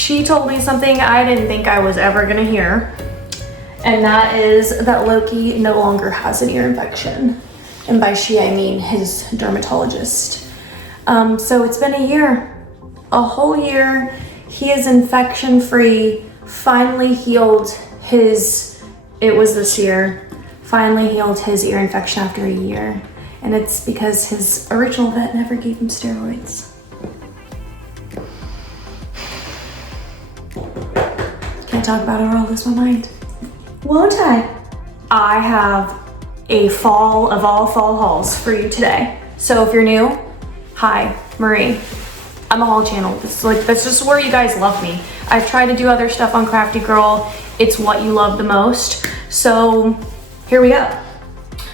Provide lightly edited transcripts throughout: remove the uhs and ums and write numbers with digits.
she told me something I didn't think I was ever gonna hear. And that is that Loki no longer has an ear infection. And by she, I mean his dermatologist. So it's been a year, a whole year. He is infection free, finally healed his, it was this year, finally healed his ear infection after a year. And it's because his original vet never gave him steroids. Can't talk about it or I'll lose my mind. Won't I? I have a fall of all fall hauls for you today. So if you're new, hi, Marie. I'm a haul channel. That's just where you guys love me. I've tried to do other stuff on Crafty Girl. It's what you love the most. So here we go.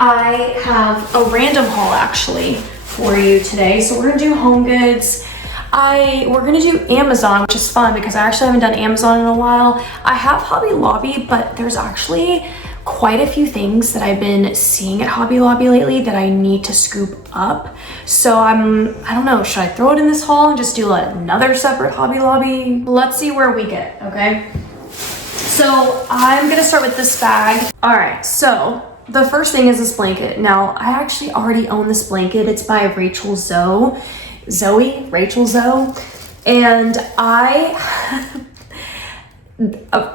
I have a random haul actually for you today. So we're gonna do HomeGoods. We're gonna do Amazon, which is fun because I actually haven't done Amazon in a while. I have Hobby Lobby, but there's actually quite a few things that I've been seeing at Hobby Lobby lately that I need to scoop up. So I don't know, should I throw it in this haul and just do another separate Hobby Lobby? Let's see where we get, okay? So I'm gonna start with this bag. All right, so the first thing is this blanket. Now, I actually already own this blanket. It's by Rachel Zoe, and I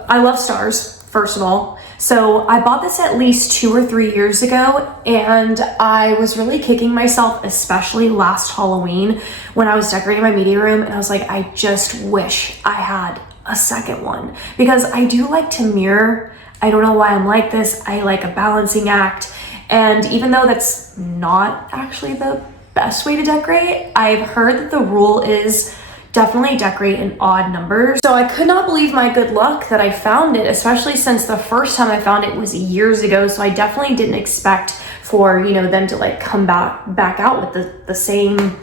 love stars, first of all. So I bought this at least 2 or 3 years ago, and I was really kicking myself, especially last Halloween when I was decorating my media room, and I was like, I just wish I had a second one because I do like to mirror. I don't know why I'm like this. I like a balancing act, and even though that's not actually the best way to decorate, I've heard that the rule is definitely decorate in odd numbers. So I could not believe my good luck that I found it, especially since the first time I found it was years ago. So I definitely didn't expect for, you know, them to come back out with the same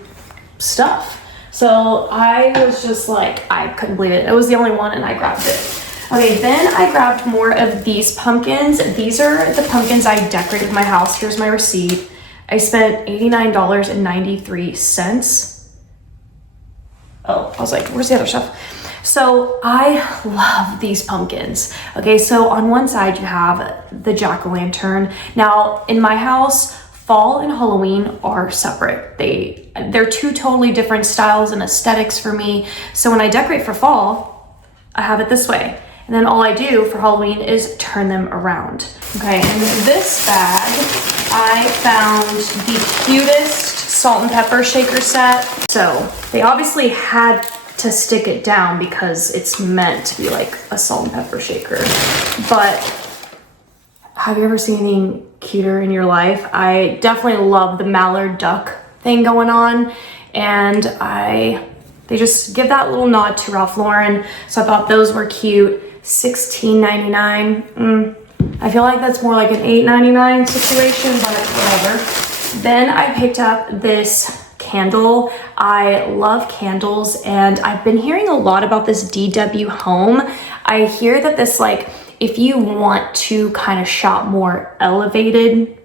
stuff. So I was just like, I couldn't believe it. It was the only one and I grabbed it. Okay, then I grabbed more of these pumpkins. These are the pumpkins I decorated my house. Here's my receipt. I spent $89.93. Oh, I was like, where's the other stuff? So I love these pumpkins. Okay, so on one side you have the jack-o'-lantern. Now in my house, fall and Halloween are separate. They're two totally different styles and aesthetics for me. So when I decorate for fall, I have it this way. And then all I do for Halloween is turn them around. Okay, in this bag, I found the cutest salt and pepper shaker set. So they obviously had to stick it down because it's meant to be like a salt and pepper shaker. But have you ever seen anything cuter in your life? I definitely love the mallard duck thing going on, and they just give that little nod to Ralph Lauren. So I thought those were cute. $16.99. I feel like that's more like an $8.99 situation, but whatever. Then I picked up this candle. I love candles, and I've been hearing a lot about this DW Home. I hear that this, if you want to kind of shop more elevated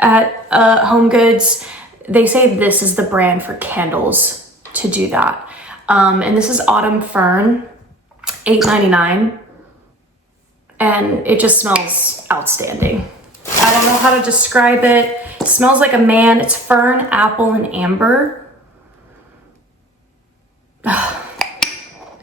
at HomeGoods, they say this is the brand for candles to do that. And this is Autumn Fern, $8.99. And it just smells outstanding. I don't know how to describe it. It smells like a man. It's fern, apple, and amber.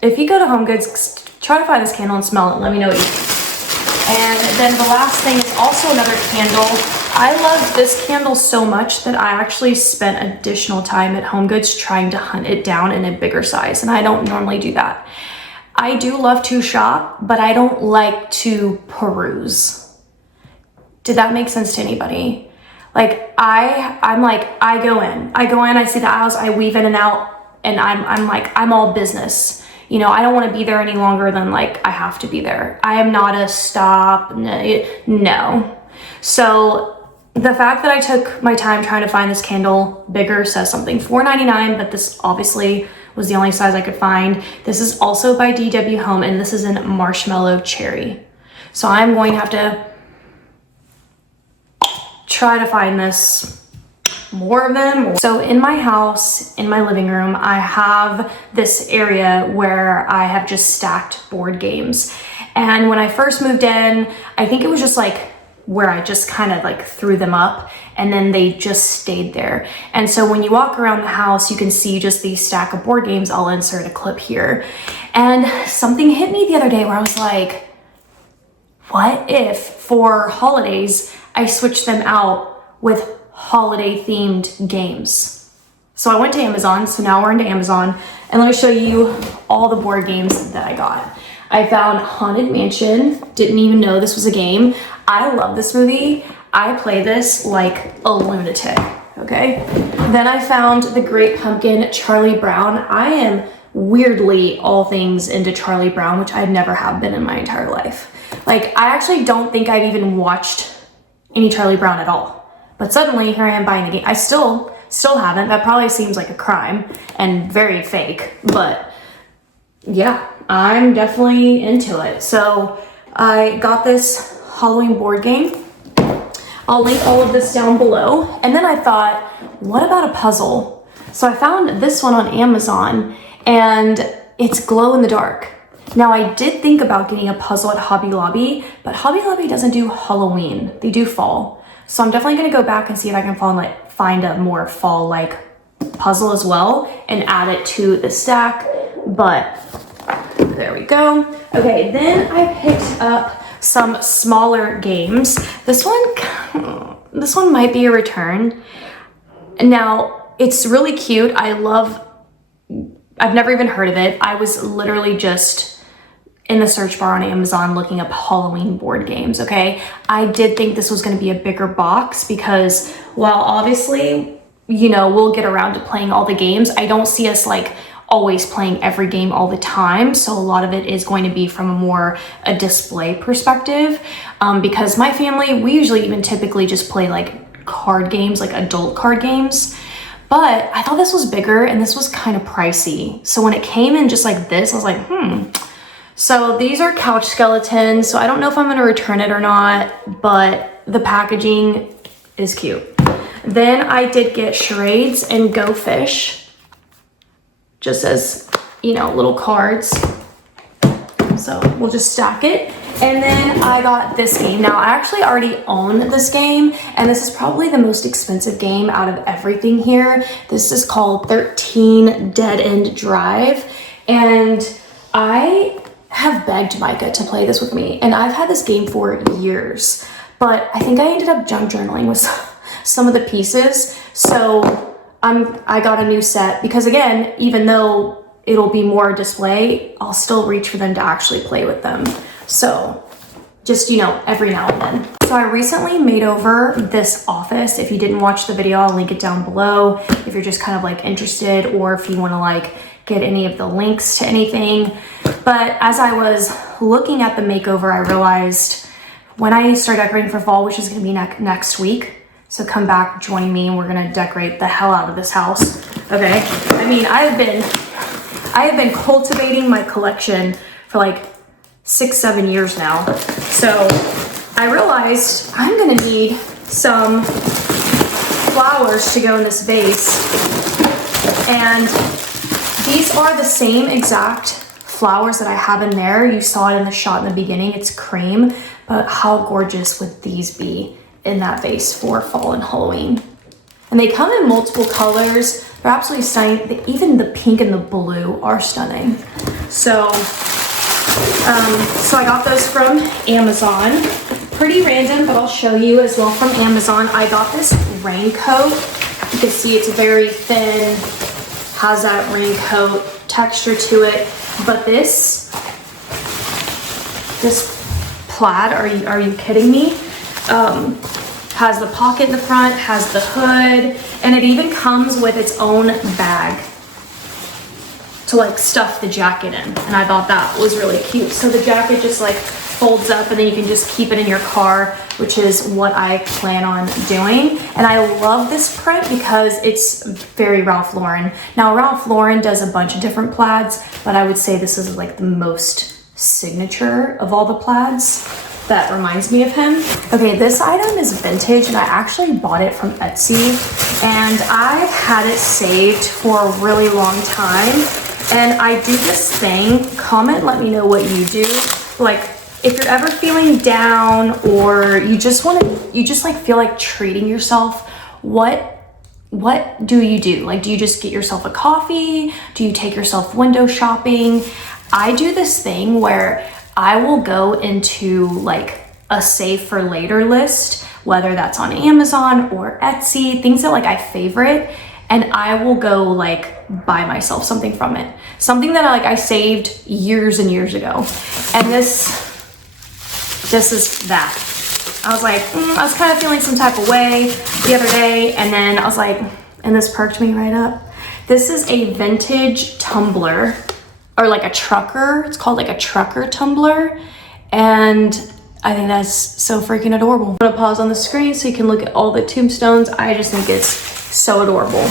If you go to HomeGoods, try to find this candle and smell it. Let me know what you think. And then the last thing is also another candle. I love this candle so much that I actually spent additional time at HomeGoods trying to hunt it down in a bigger size, and I don't normally do that. I do love to shop, but I don't like to peruse. Did that make sense to anybody? I go in, I see the aisles, I weave in and out, and I'm all business. You know, I don't want to be there any longer than I have to be there. I am not a stop, no. So the fact that I took my time trying to find this candle bigger says something. $4.99, but this obviously was the only size I could find. This is also by DW Home, and this is in Marshmallow Cherry. So I'm going to have to try to find this more of them. So in my house, in my living room, I have this area where I have just stacked board games. And when I first moved in, I think it was just like where I just kind of like threw them up and then they just stayed there. And so when you walk around the house, you can see just these stack of board games. I'll insert a clip here. And something hit me the other day where I was like, what if for holidays, I switched them out with holiday themed games? So I went to Amazon, so now we're into Amazon, and let me show you all the board games that I got. I found Haunted Mansion, didn't even know this was a game. I love this movie. I play this like a lunatic, okay? Then I found The Great Pumpkin, Charlie Brown. I am weirdly all things into Charlie Brown, which I never have been in my entire life. Like, I actually don't think I've even watched any Charlie Brown at all. But suddenly, here I am buying the game. I still haven't. That probably seems like a crime and very fake, but yeah, I'm definitely into it. So I got this Halloween board game. I'll link all of this down below. And then I thought, what about a puzzle? So I found this one on Amazon and it's glow in the dark. Now I did think about getting a puzzle at Hobby Lobby, but Hobby Lobby doesn't do Halloween, they do fall. So I'm definitely gonna go back and see if I can find a more fall-like puzzle as well and add it to the stack, but there we go. Okay, then I picked up some smaller games. This one might be a return. Now, it's really cute. I've never even heard of it. I was literally just in the search bar on Amazon looking up Halloween board games, okay? I did think this was gonna be a bigger box because while obviously, you know, we'll get around to playing all the games, I don't see us like always playing every game all the time. So a lot of it is going to be from a display perspective because my family, we usually even typically just play like card games, like adult card games. But I thought this was bigger and this was kind of pricey. So when it came in just like this, I was like, So these are couch skeletons. So I don't know if I'm gonna return it or not, but the packaging is cute. Then I did get Charades and Go Fish, just as, you know, little cards. So we'll just stack it. And then I got this game. Now I actually already own this game and this is probably the most expensive game out of everything here. This is called 13 Dead End Drive. And I have begged Micah to play this with me and I've had this game for years, but I think I ended up junk journaling with some of the pieces. So I got a new set because again, even though it'll be more display, I'll still reach for them to actually play with them. So just, you know, every now and then. So I recently made over this office. If you didn't watch the video, I'll link it down below if you're just kind of like interested or if you want to like get any of the links to anything. But as I was looking at the makeover, I realized when I start decorating for fall, which is going to be next week, so come back, join me, and we're gonna decorate the hell out of this house, okay? I mean, I have been cultivating my collection for like 6-7 years now. So I realized I'm gonna need some flowers to go in this vase. And these are the same exact flowers that I have in there. You saw it in the shot in the beginning, it's cream, but how gorgeous would these be in that vase for fall and Halloween? And they come in multiple colors. They're absolutely stunning. Even the pink and the blue are stunning. So, so I got those from Amazon. Pretty random, but I'll show you as well from Amazon. I got this raincoat. You can see it's very thin, has that raincoat texture to it. But this plaid, are you kidding me? Has the pocket in the front, has the hood, and it even comes with its own bag to like stuff the jacket in. And I thought that was really cute. So the jacket just like folds up and then you can just keep it in your car, which is what I plan on doing. And I love this print because it's very Ralph Lauren. Now Ralph Lauren does a bunch of different plaids, but I would say this is like the most signature of all the plaids. that reminds me of him. Okay, this item is vintage and I actually bought it from Etsy and I've had it saved for a really long time. And I do this thing, comment, let me know what you do. Like if you're ever feeling down or you just like feel like treating yourself, what do you do? Like, do you just get yourself a coffee? Do you take yourself window shopping? I do this thing where I will go into like a save for later list, whether that's on Amazon or Etsy, things that like I favorite, and I will go like buy myself something from it. Something that I saved years and years ago. And this is that. I was like, I was kind of feeling some type of way the other day, and then I was like, and this perked me right up. This is a vintage tumbler, or like a trucker. It's called like a trucker tumbler. And I think that's so freaking adorable. I'm gonna pause on the screen so you can look at all the tombstones. I just think it's so adorable.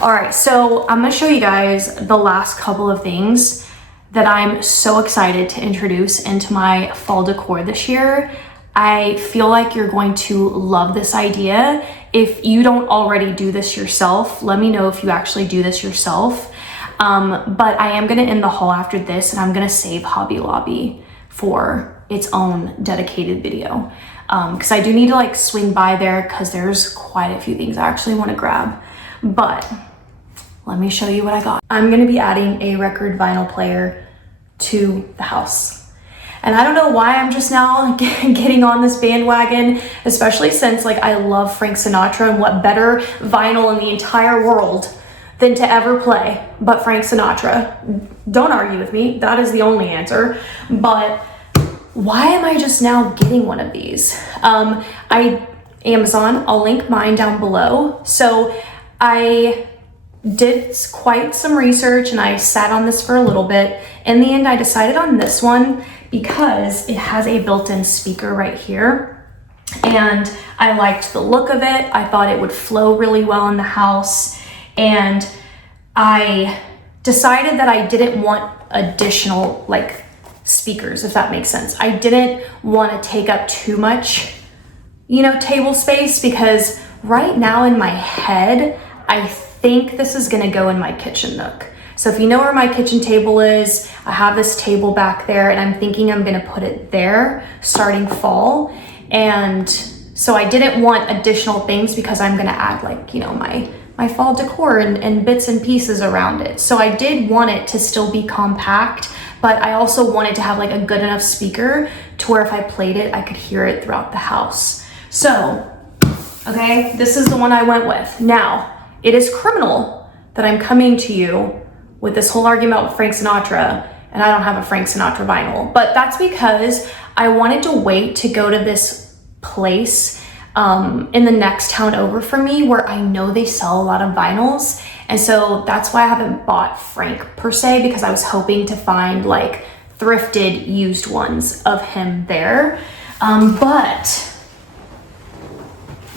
All right, so I'm gonna show you guys the last couple of things that I'm so excited to introduce into my fall decor this year. I feel like you're going to love this idea. If you don't already do this yourself, let me know if you actually do this yourself. But I am gonna end the haul after this and I'm gonna save Hobby Lobby for its own dedicated video. Cause I do need to like swing by there cause there's quite a few things I actually wanna grab. But let me show you what I got. I'm gonna be adding a record vinyl player to the house. And I don't know why I'm just now getting on this bandwagon, especially since like I love Frank Sinatra, and what better vinyl in the entire world than to ever play but Frank Sinatra. Don't argue with me, that is the only answer. But why am I just now getting one of these? Amazon, I'll link mine down below. So I did quite some research and I sat on this for a little bit. In the end, I decided on this one because it has a built-in speaker right here. And I liked the look of it. I thought it would flow really well in the house. And I decided that I didn't want additional like speakers, if that makes sense. I didn't want to take up too much, table space, because right now in my head, I think this is gonna go in my kitchen nook. So if you know where my kitchen table is, I have this table back there and I'm thinking I'm gonna put it there starting fall. And so I didn't want additional things because I'm gonna add like, my fall decor and bits and pieces around it. So I did want it to still be compact, but I also wanted to have like a good enough speaker to where if I played it, I could hear it throughout the house. So, okay, this is the one I went with. Now, it is criminal that I'm coming to you with this whole argument with Frank Sinatra and I don't have a Frank Sinatra vinyl, but that's because I wanted to wait to go to this place in the next town over from me where I know they sell a lot of vinyls. And so that's why I haven't bought Frank per se, because I was hoping to find like thrifted used ones of him there. But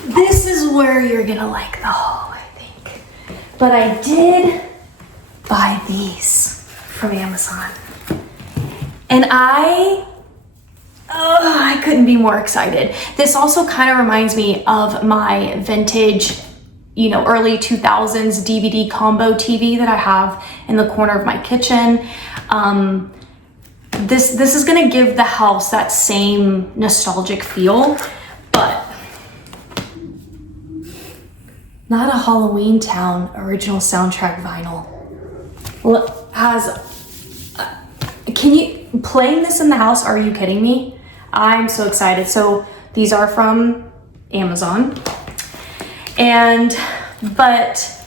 this is where you're gonna like the haul, I think. But I did buy these from Amazon. And I couldn't be more excited. This also kind of reminds me of my vintage, early 2000s DVD combo TV that I have in the corner of my kitchen. This is gonna give the house that same nostalgic feel, but not a Halloweentown original soundtrack vinyl. Playing this in the house, are you kidding me? I'm so excited. So these are from Amazon. But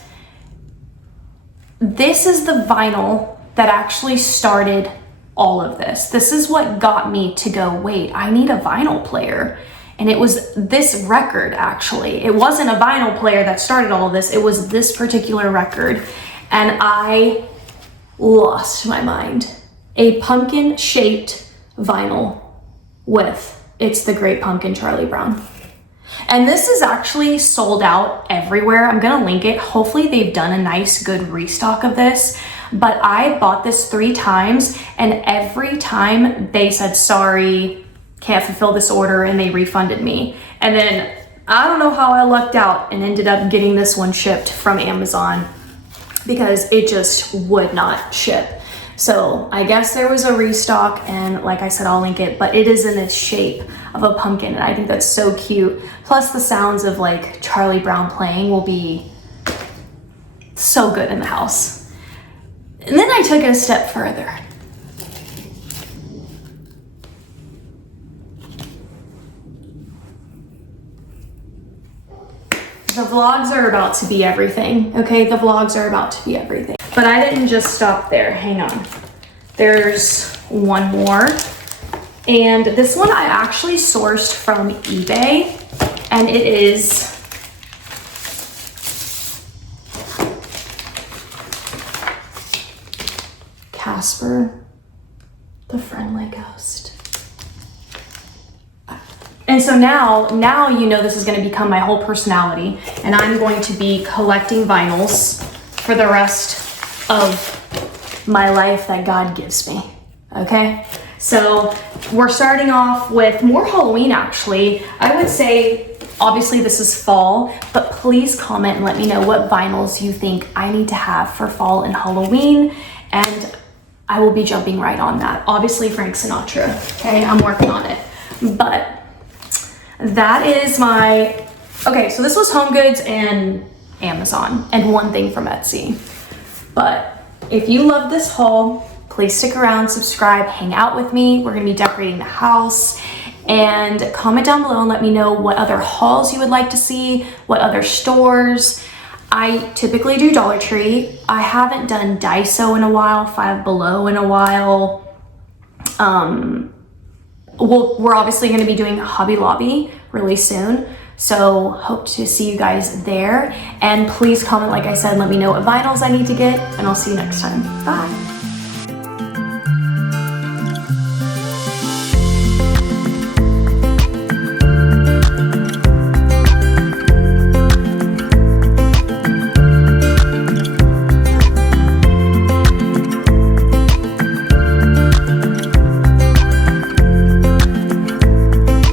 this is the vinyl that actually started all of this. This is what got me to go, wait, I need a vinyl player. And it was this record, actually. It wasn't a vinyl player that started all of this. It was this particular record. And I lost my mind. A pumpkin-shaped vinyl with It's the Great Pumpkin, Charlie Brown. And this is actually sold out everywhere. I'm gonna link it. Hopefully they've done a nice, good restock of this. But I bought this 3 times and every time they said, sorry, can't fulfill this order, and they refunded me. And then I don't know how I lucked out and ended up getting this one shipped from Amazon because it just would not ship. So I guess there was a restock, and like I said, I'll link it, but it is in the shape of a pumpkin, and I think that's so cute. Plus the sounds of like Charlie Brown playing will be so good in the house. And then I took it a step further. The vlogs are about to be everything, okay? The vlogs are about to be everything. But I didn't just stop there, hang on. There's one more. And this one I actually sourced from eBay, and it is Casper, the friendly ghost. And so now you know this is going to become my whole personality, and I'm going to be collecting vinyls for the rest of my life that God gives me, okay? So we're starting off with more Halloween, actually. I would say, obviously this is fall, but please comment and let me know what vinyls you think I need to have for fall and Halloween, and I will be jumping right on that. Obviously Frank Sinatra, okay? I'm working on it, but that is my, okay, so this was HomeGoods and Amazon and one thing from Etsy. But if you love this haul, please stick around, subscribe, hang out with me. We're gonna be decorating the house, and comment down below and let me know what other hauls you would like to see, what other stores. I typically do Dollar Tree. I haven't done Daiso in a while, Five Below in a while. We're obviously going to be doing Hobby Lobby really soon, so hope to see you guys there. And please comment, like I said, let me know what vinyls I need to get, and I'll see you next time. Bye.